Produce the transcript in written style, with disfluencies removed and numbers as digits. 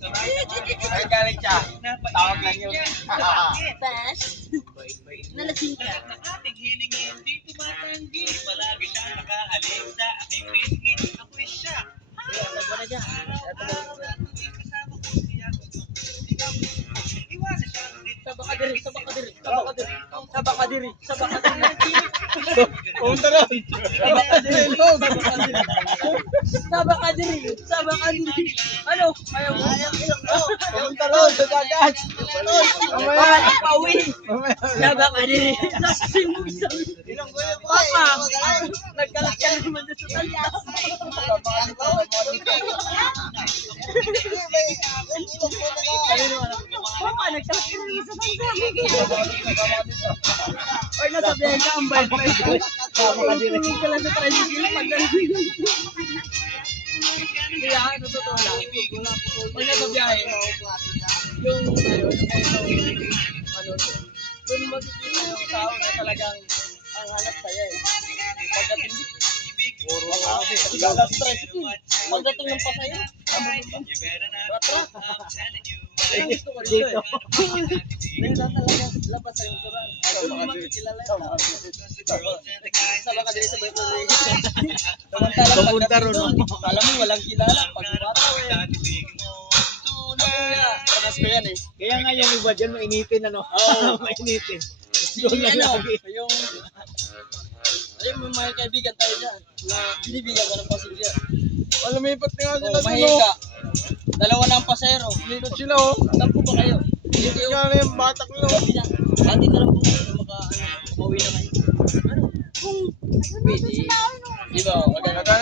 Ay, galing siya. Tawag lang yun. Bash? Nalasing ka. Ating hilingin, di tumatanggi. Palagi siya nakahalik sa aking pisngin. Ako'y siya. Tagwa na dyan. Kasama ko siya gusto. Iwasan siya. Saba ka diri, saba ka diri, saba ka diri. Saba ka diri, saba ka diri. Pumunta na. Saba ka diri, saba ka diri. Saba ka diri, saba ka diri. Ano? Ayaw mo? Pumunta ron sa dagat. Mamaya pauwi. Saba ka diri. Sasin mo isang. Papa, nagkalat ka naman sa talya. Papa, nagkalat ka naman sa talya. Or nasa biyahe ka, ang bayad-bayad ka. Tulog ka lang sa tricycle pag kaya, ano totoo lang. Pag nasa biyahe, yung doon makikita yung tao na talagang ang hanap sa'yo eh. Pagdating pagdating ng pasayo, ratra. Ang gusto ko dito eh. Dahil na talaga, labas sa yung suran. Doon mo makikilala yung tao. Sama ka din sa bayo. Samantalang pagdating doon, alam mo walang kilala. Pag-bataw eh. Panas ko yan eh. Kaya nga yung iba dyan, mainitin ano? Oo. Mainitin. Yung ano, yung alam mo mga kaibigan tayo dyan na binibigyan ko ng passenger. Lumipat nga sila Oh, mahiga. Dalawa na ang pasero. Lumipat sila oh. Saan po ba kayo? Lumipat nga na yung batak nila oh. Dati na lang po kayo makauwi na kayo. Ano? Kung pwede. Di ba? Maganda.